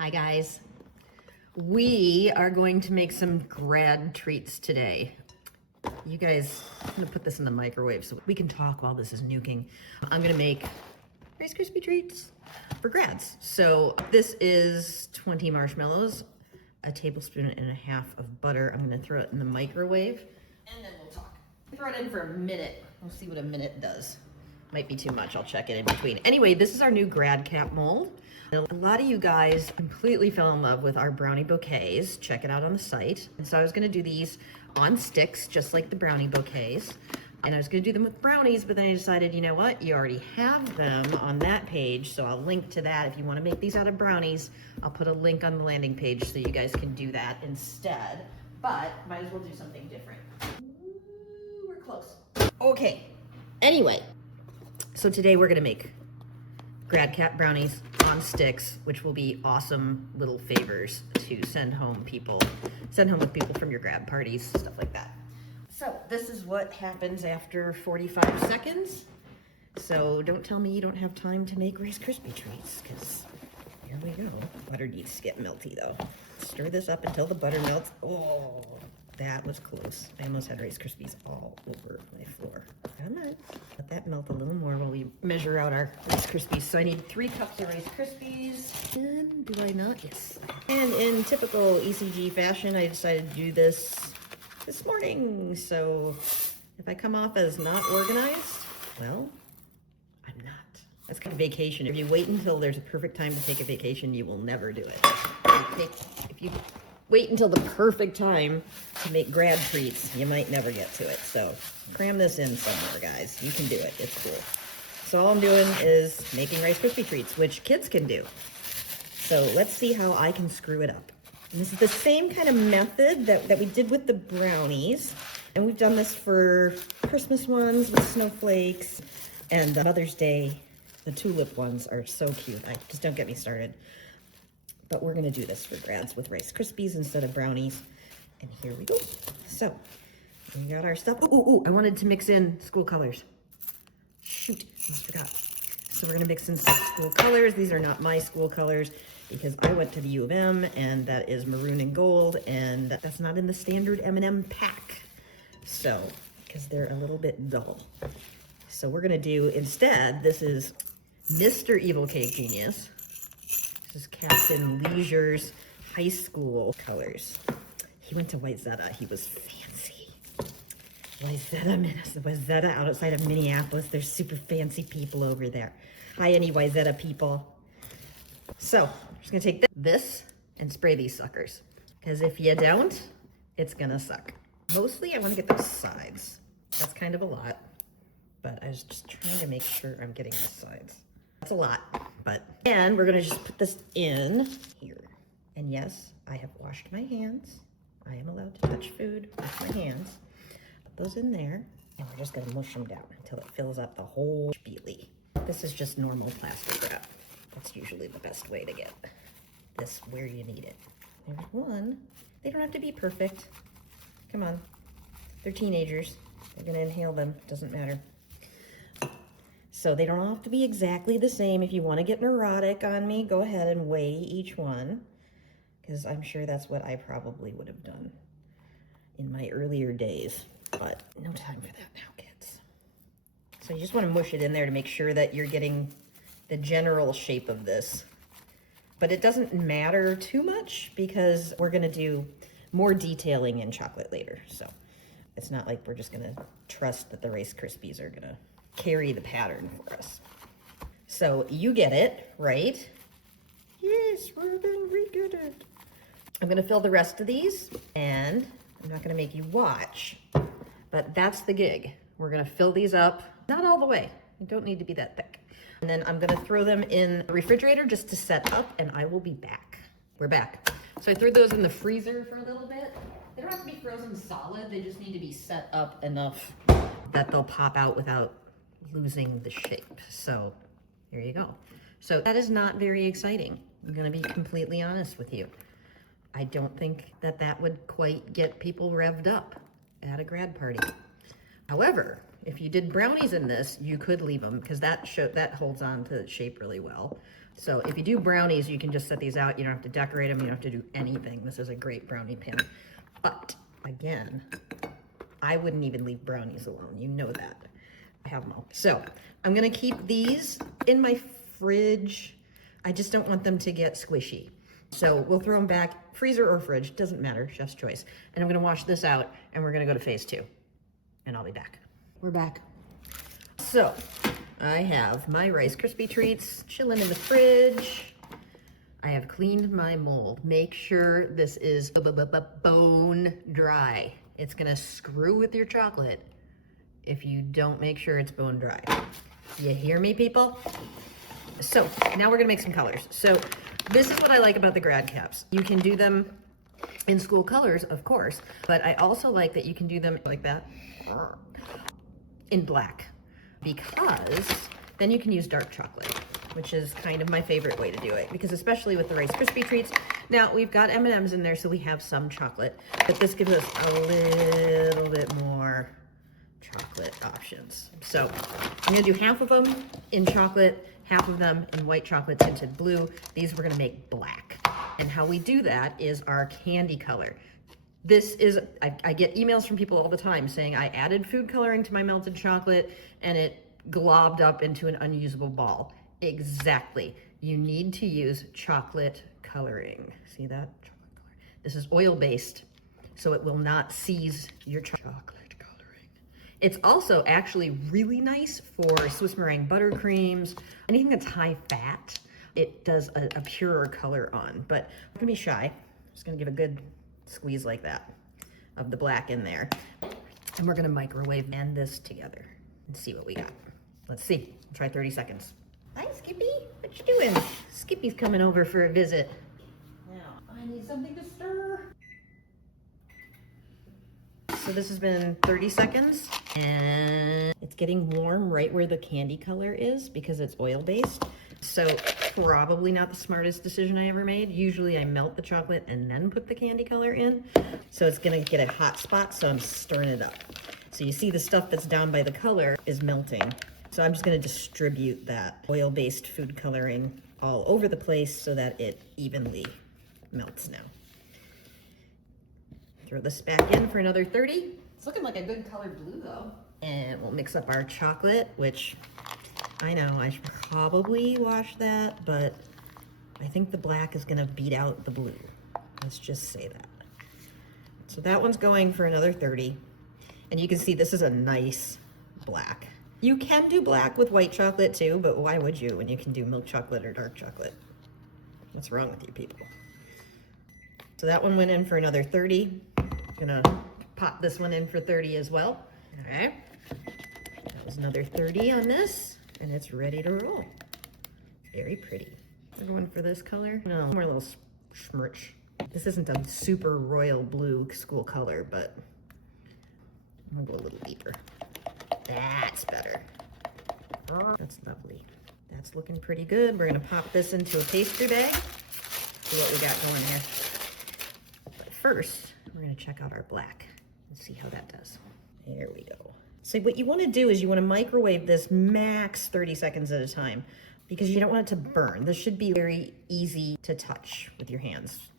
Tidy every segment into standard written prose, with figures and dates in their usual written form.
Hi guys. We are going to make some grad treats today. You guys, I'm gonna put this in the microwave so we can talk while this is nuking. I'm gonna make Rice Krispie treats for grads. So this is 20 marshmallows, a tablespoon and a half of butter. I'm gonna throw it in the microwave and then we'll talk. Throw it in for a minute. We'll see what a minute does. Might be too much, I'll check it in between. Anyway, this is our new grad cap mold. A lot of you guys completely fell in love with our brownie bouquets. Check it out on the site. And so I was gonna do these on sticks, just like the brownie bouquets. And I was gonna do them with brownies, but then I decided, you know what? You already have them on that page, so I'll link to that. If you wanna make these out of brownies, I'll put a link on the landing page so you guys can do that instead. But might as well do something different. Ooh, we're close. Okay, anyway. So today we're gonna make grad cap brownies on sticks, which will be awesome little favors to send home with people from your grad parties, stuff like that. So this is what happens after 45 seconds. So don't tell me you don't have time to make Rice Krispie treats, because here we go. Butter needs to get melty though. Stir this up until the butter melts. Oh, that was close. I almost had Rice Krispies all over my floor. Come on. Let that melt a little more while we measure out our Rice Krispies. So I need 3 cups of Rice Krispies. And do I not? Yes. And in typical ECG fashion, I decided to do this morning. So if I come off as not organized, well, I'm not. That's kind of vacation. If you wait until there's a perfect time to take a vacation, you will never do it. If you wait until the perfect time to make grad treats, you might never get to it. So cram this in somewhere, guys. You can do it. It's cool. So all I'm doing is making Rice Krispie treats, which kids can do. So let's see how I can screw it up. And this is the same kind of method that we did with the brownies. And we've done this for Christmas ones with snowflakes and Mother's Day. The tulip ones are so cute. Just don't get me started. But we're gonna do this for grads with Rice Krispies instead of brownies. And here we go. So, we got our stuff. Oh, I wanted to mix in school colors. Shoot, I forgot. So we're gonna mix in some school colors. These are not my school colors because I went to the U of M and that is maroon and gold, and that's not in the standard M&M pack. So, because they're a little bit dull. So we're gonna do, instead, this is Mr. Evil Cake Genius. This is Captain Leisure's high school colors. He went to Wayzata. He was fancy. Wayzata outside of Minneapolis. There's super fancy people over there. Hi, any Wayzata people. So, I'm just gonna take this and spray these suckers. Because if you don't, it's gonna suck. Mostly I wanna get those sides. That's kind of a lot. But I was just trying to make sure I'm getting the sides. That's a lot, and we're gonna just put this in here. And yes, I have washed my hands. I am allowed to touch food with my hands. Put those in there, and we're just gonna mush them down until it fills up the whole spielie. This is just normal plastic wrap. That's usually the best way to get this where you need it. There's one. They don't have to be perfect. Come on, they're teenagers. They're gonna inhale them, doesn't matter. So they don't have to be exactly the same. If you want to get neurotic on me, go ahead and weigh each one, because I'm sure that's what I probably would have done in my earlier days, but no time for that now, kids. So you just want to mush it in there to make sure that you're getting the general shape of this. But it doesn't matter too much because we're going to do more detailing in chocolate later. So it's not like we're just going to trust that the Rice Krispies are going to carry the pattern for us. So you get it, right? Yes, Ruben, we get it. I'm gonna fill the rest of these, and I'm not gonna make you watch, but that's the gig. We're gonna fill these up, not all the way. You don't need to be that thick. And then I'm gonna throw them in the refrigerator just to set up, and I will be back. We're back. So I threw those in the freezer for a little bit. They don't have to be frozen solid. They just need to be set up enough that they'll pop out without losing the shape. So here you go. So that is not very exciting. I'm gonna be completely honest with you. I don't think that would quite get people revved up at a grad party. However, If you did brownies in this, you could leave them because that holds on to the shape really well. So if you do brownies, you can just set these out. You don't have to decorate them. You don't have to do anything. This is a great brownie pan. But again, I wouldn't even leave brownies alone. You know that. I have them all. So I'm gonna keep these in my fridge. I just don't want them to get squishy. So we'll throw them back, freezer or fridge, doesn't matter, chef's choice. And I'm gonna wash this out and we're gonna go to phase 2. And I'll be back. We're back. So I have my Rice Krispie treats chilling in the fridge. I have cleaned my mold. Make sure this is bone dry. It's gonna screw with your chocolate if you don't make sure it's bone dry. You hear me, people? So now we're gonna make some colors. So this is what I like about the Grad caps. You can do them in school colors, of course, but I also like that you can do them like that in black, because then you can use dark chocolate, which is kind of my favorite way to do it, because especially with the Rice Krispie treats, now we've got M&Ms in there, so we have some chocolate, but this gives us a little bit more chocolate options. So I'm gonna do half of them in chocolate, half of them in white chocolate tinted blue. These we're gonna make black. And how we do that is our candy color. This is, I get emails from people all the time saying I added food coloring to my melted chocolate and it globbed up into an unusable ball. Exactly. You need to use chocolate coloring. See that? Chocolate color. This is oil-based, so it will not seize your chocolate coloring. It's also actually really nice for Swiss meringue buttercreams, anything that's high fat. It does a purer color on, but I'm gonna be shy. I'm just gonna give a good squeeze like that of the black in there. And we're gonna microwave and this together and see what we got. Let's see, try 30 seconds. Hi, Skippy, what you doing? Skippy's coming over for a visit. Now, I need something to stir. So this has been 30 seconds and it's getting warm right where the candy color is because it's oil-based. So probably not the smartest decision I ever made. Usually I melt the chocolate and then put the candy color in. So it's gonna get a hot spot, so I'm stirring it up. So you see the stuff that's down by the color is melting. So I'm just gonna distribute that oil-based food coloring all over the place so that it evenly melts now. Throw this back in for another 30. It's looking like a good color blue though. And we'll mix up our chocolate, which I know I should probably wash that, but I think the black is gonna beat out the blue. Let's just say that. So that one's going for another 30. And you can see this is a nice black. You can do black with white chocolate too, but why would you when you can do milk chocolate or dark chocolate? What's wrong with you people? So that one went in for another 30. Gonna pop this one in for 30 as well. Okay. That was another 30 on this. And it's ready to roll. Very pretty. We're going for this color. No, more little schmirch. This isn't a super royal blue school color, but I'm gonna go a little deeper. That's better. That's lovely. That's looking pretty good. We're gonna pop this into a pastry bag. See what we got going here. But first, we're gonna check out our black and see how that does. There we go. So what you want to do is you want to microwave this max 30 seconds at a time because you don't want it to burn. This should be very easy to touch with your hands.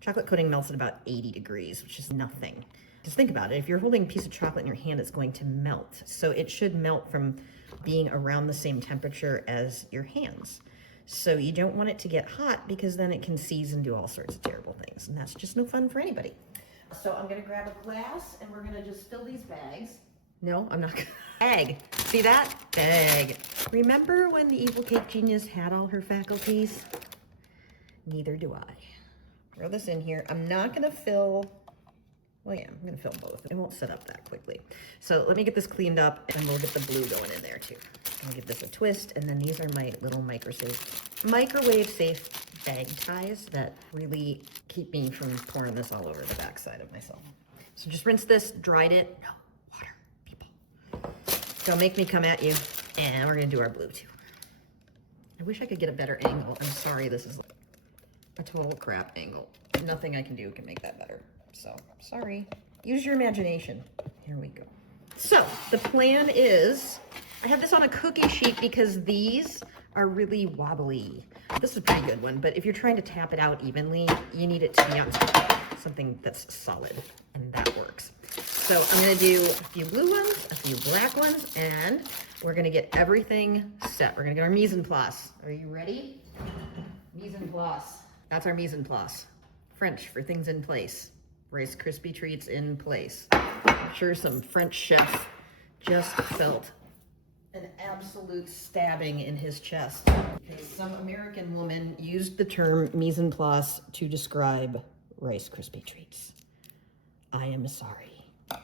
Chocolate coating melts at about 80 degrees, which is nothing. Just think about it. If you're holding a piece of chocolate in your hand, it's going to melt. So it should melt from being around the same temperature as your hands. So you don't want it to get hot because then it can seize and do all sorts of terrible things. And that's just no fun for anybody. So I'm going to grab a glass and we're going to just fill these bags. No, I'm not gonna. Bag. See that? Bag. Remember when the evil cake genius had all her faculties? Neither do I. Throw this in here. I'm not gonna fill, well, yeah, I'm gonna fill both. It won't set up that quickly. So let me get this cleaned up and we'll get the blue going in there too. I'll give this a twist, and then these are my little microwave safe bag ties that really keep me from pouring this all over the backside of myself. So just rinse this, dried it. No. Don't make me come at you. And we're gonna do our blue too. I wish I could get a better angle. I'm sorry, this is like a total crap angle. Nothing I can do can make that better. So, sorry. Use your imagination. Here we go. So the plan is, I have this on a cookie sheet because these are really wobbly. This is a pretty good one, but if you're trying to tap it out evenly, you need it to be on something that's solid, and that works. So I'm gonna do a few blue ones, a few black ones, and we're gonna get everything set. We're gonna get our mise en place. Are you ready? Mise en place. That's our mise en place. French for things in place. Rice Krispie treats in place. I'm sure some French chef just felt an absolute stabbing in his chest because some American woman used the term mise en place to describe Rice Krispie treats. I am sorry. So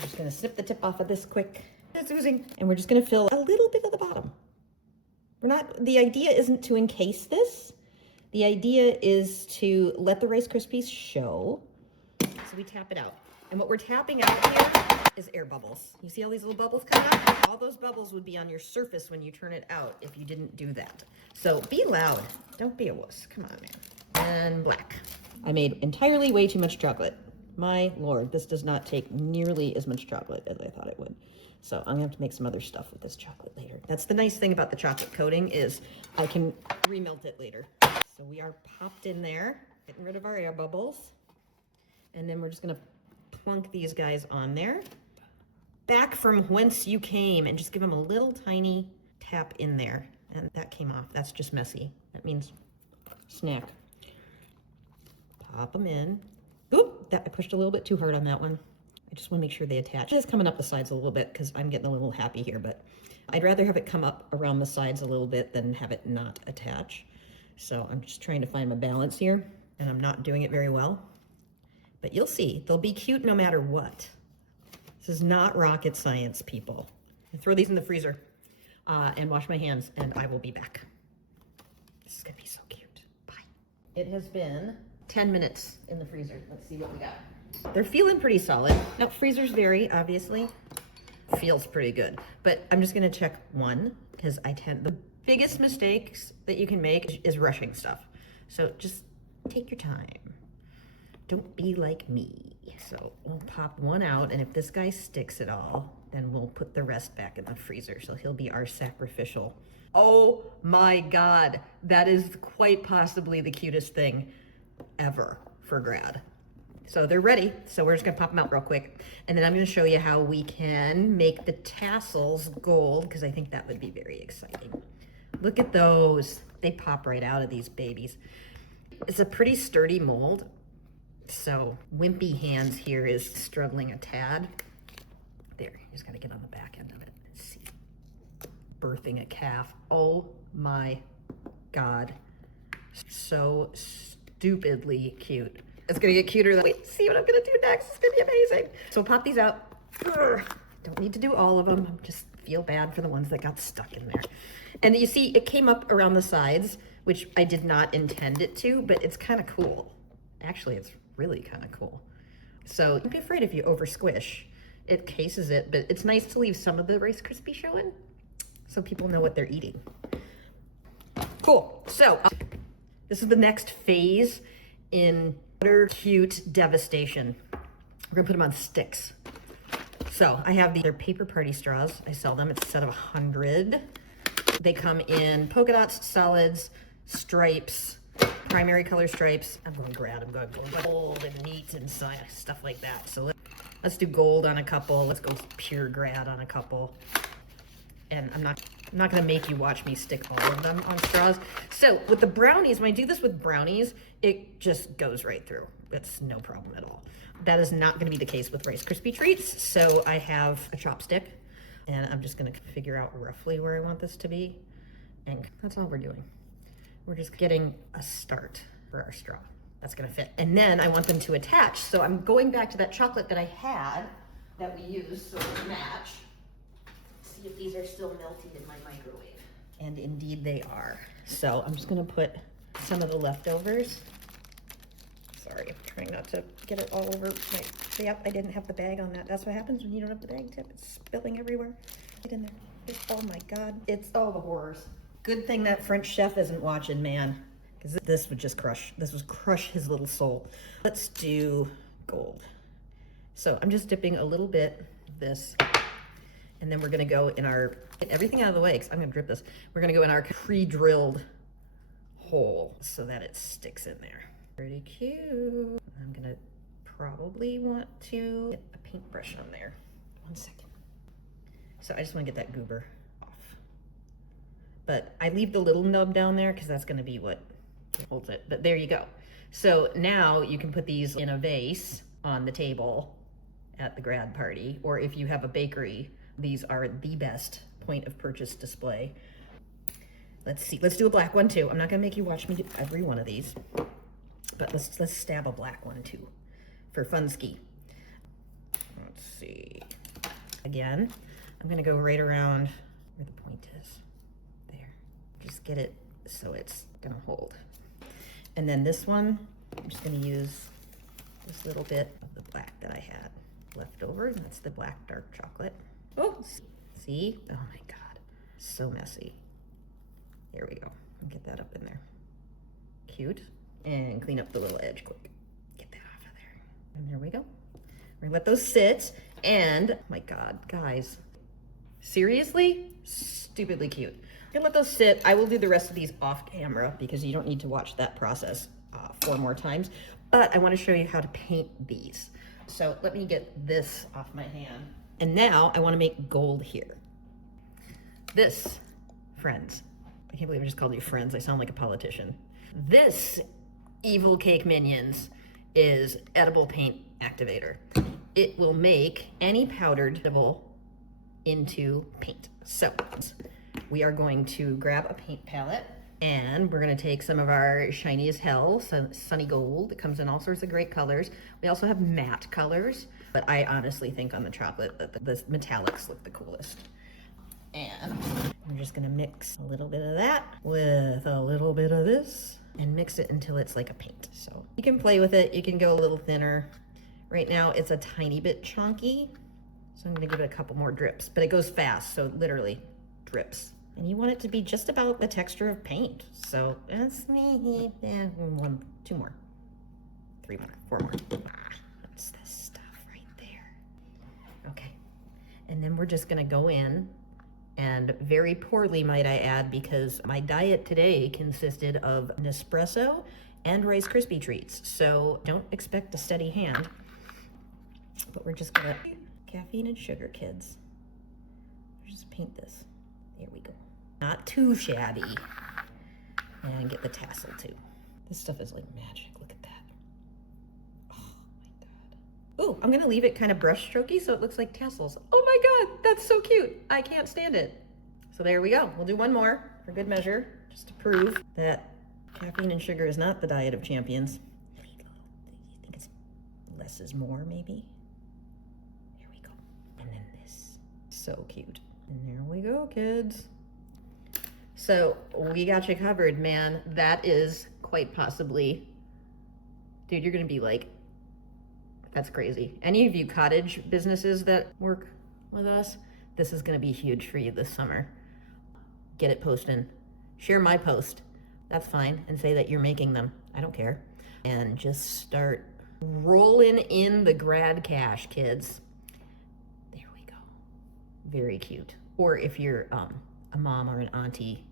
I'm just gonna snip the tip off of this quick. It's oozing. And we're just gonna fill a little bit of the bottom. The idea isn't to encase this. The idea is to let the Rice Krispies show. So we tap it out. And what we're tapping out here is air bubbles. You see all these little bubbles coming out? All those bubbles would be on your surface when you turn it out if you didn't do that. So be loud. Don't be a wuss. Come on, man. And black. I made entirely way too much chocolate. My Lord, this does not take nearly as much chocolate as I thought it would. So I'm gonna have to make some other stuff with this chocolate later. That's the nice thing about the chocolate coating is I can remelt it later. So we are popped in there, getting rid of our air bubbles. And then we're just gonna plunk these guys on there. Back from whence you came, and just give them a little tiny tap in there. And that came off. That's just messy. That means snack. Pop them in. Oop, I pushed a little bit too hard on that one. I just want to make sure they attach. It's coming up the sides a little bit because I'm getting a little happy here, but I'd rather have it come up around the sides a little bit than have it not attach. So I'm just trying to find my balance here, and I'm not doing it very well. But you'll see, they'll be cute no matter what. This is not rocket science, people. I throw these in the freezer and wash my hands, and I will be back. This is gonna be so cute. Bye. It has been 10 minutes in the freezer. Let's see what we got. They're feeling pretty solid. Now, freezers vary, obviously. Feels pretty good. But I'm just gonna check one, because the biggest mistakes that you can make is rushing stuff. So just take your time. Don't be like me. So we'll pop one out, and if this guy sticks at all, then we'll put the rest back in the freezer. So he'll be our sacrificial. Oh my God, that is quite possibly the cutest thing ever for Grad. So they're ready. So we're just gonna pop them out real quick. And then I'm gonna show you how we can make the tassels gold, because I think that would be very exciting. Look at those. They pop right out of these babies. It's a pretty sturdy mold. So wimpy hands here is struggling a tad. There, you just gotta get on the back end of it. Let's see. Birthing a calf. Oh my God. So stupidly cute. It's gonna get cuter. Wait, see what I'm gonna do next. It's gonna be amazing. So pop these out. Don't need to do all of them. Just feel bad for the ones that got stuck in there. And you see it came up around the sides, which I did not intend it to, but it's kind of cool. Actually, it's really kind of cool. So don't be afraid if you over squish. It cases it, but it's nice to leave some of the Rice Krispie showing so people know what they're eating. Cool. So this is the next phase in utter cute devastation. We're gonna put them on sticks. So I have they're paper party straws. I sell them. It's a set of 100. They come in polka dots, solids, stripes, primary color stripes. I'm going Grad. I'm going gold and neat and stuff like that. So let's do gold on a couple. Let's go pure Grad on a couple. And I'm not gonna make you watch me stick all of them on straws. So with the brownies, when I do this with brownies, it just goes right through. It's no problem at all. That is not gonna be the case with Rice Krispie treats. So I have a chopstick, and I'm just gonna figure out roughly where I want this to be. And that's all we're doing. We're just getting a start for our straw. That's gonna fit. And then I want them to attach. So I'm going back to that chocolate that I had that we used, so it'll match. See if these are still melting in my microwave. And indeed they are. So I'm just gonna put some of the leftovers. Sorry, I'm trying not to get it all over my, yep, I didn't have the bag on that. That's what happens when you don't have the bag tip. It's spilling everywhere. Get in there. Oh my God. It's all the horrors. Good thing that French chef isn't watching, man. Because this would just crush his little soul. Let's do gold. So I'm just dipping a little bit of this And then we're gonna go in our, get everything out of the way, because I'm gonna drip this. We're gonna go in our pre-drilled hole so that it sticks in there. Pretty cute. I'm gonna probably want to get a paintbrush on there. 1 second. So I just wanna get that goober off. But I leave the little nub down there because that's gonna be what holds it. But there you go. So now you can put these in a vase on the table at the grad party, or if you have a bakery, these are the best point of purchase display. Let's see, let's do a black one too. I'm not gonna make you watch me do every one of these, but let's stab a black one too for funski. Let's see. Again, I'm gonna go right around where the point is. There, just get it so it's gonna hold. And then this one, I'm just gonna use this little bit of the black that I had left over, and that's the black dark chocolate. Oh, see? Oh my God, so messy. There we go. Get that up in there. Cute. And clean up the little edge quick. Get that off of there. And there we go. We're gonna let those sit. And, my God, guys, seriously? Stupidly cute. I'm gonna let those sit. I will do the rest of these off camera because you don't need to watch that process 4 more times. But I wanna show you how to paint these. So let me get this off my hand. And now I wanna make gold here. This, friends, I can't believe I just called you friends. I sound like a politician. This, evil cake minions, is edible paint activator. It will make any powdered edible into paint. So we are going to grab a paint palette and we're gonna take some of our shiny as hell, sunny gold. It comes in all sorts of great colors. We also have matte colors, but I honestly think on the chocolate that the metallics look the coolest. And I'm just gonna mix a little bit of that with a little bit of this and mix it until it's like a paint. So you can play with it. You can go a little thinner. Right now it's a tiny bit chunky. So I'm gonna give it a couple more drips, but it goes fast. So literally drips. And you want it to be just about the texture of paint. So that's me. 1, 2 more, 3 more, 4 more. That's this stuff right there. Okay. And then we're just gonna go in, and very poorly might I add, because my diet today consisted of Nespresso and Rice Krispie treats. So don't expect a steady hand, but we're just gonna, caffeine and sugar, kids. Just paint this. There we go. Not too shabby. And get the tassel too. This stuff is like magic. Look at that. Oh my God. Ooh, I'm gonna leave it kind of brush strokey so it looks like tassels. Oh my God, that's so cute. I can't stand it. So there we go. We'll do one more for good measure, just to prove that caffeine and sugar is not the diet of champions. You think it's less is more, maybe? There we go. And then this. So cute. And there we go, kids. So we got you covered, man. That is quite possibly, dude, you're gonna be like, that's crazy. Any of you cottage businesses that work with us, this is gonna be huge for you this summer. Get it posting. Share my post. That's fine. And say that you're making them. I don't care. And just start rolling in the grad cash, kids. There we go. Very cute. Or if you're a mom or an auntie,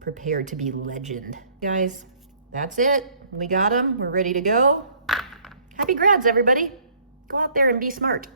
prepared to be legend. Guys, that's it. We got them. We're ready to go. Happy grads, everybody. Go out there and be smart.